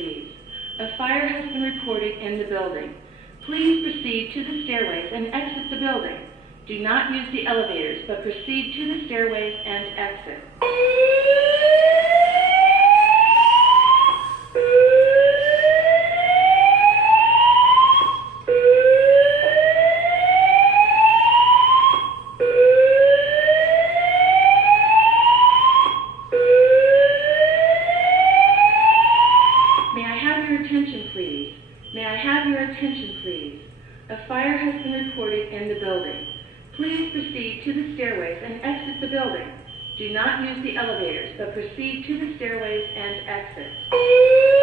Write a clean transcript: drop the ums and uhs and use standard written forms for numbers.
please. A fire has been reported in the building. Please proceed to the stairways and exit the building. Do not use the elevators, but proceed to the stairways and exit. May I have your attention, please? May I have your attention, please? A fire has been reported in the building. Please proceed to the stairways and exit the building. Do not use the elevators, but proceed to the stairways and exit.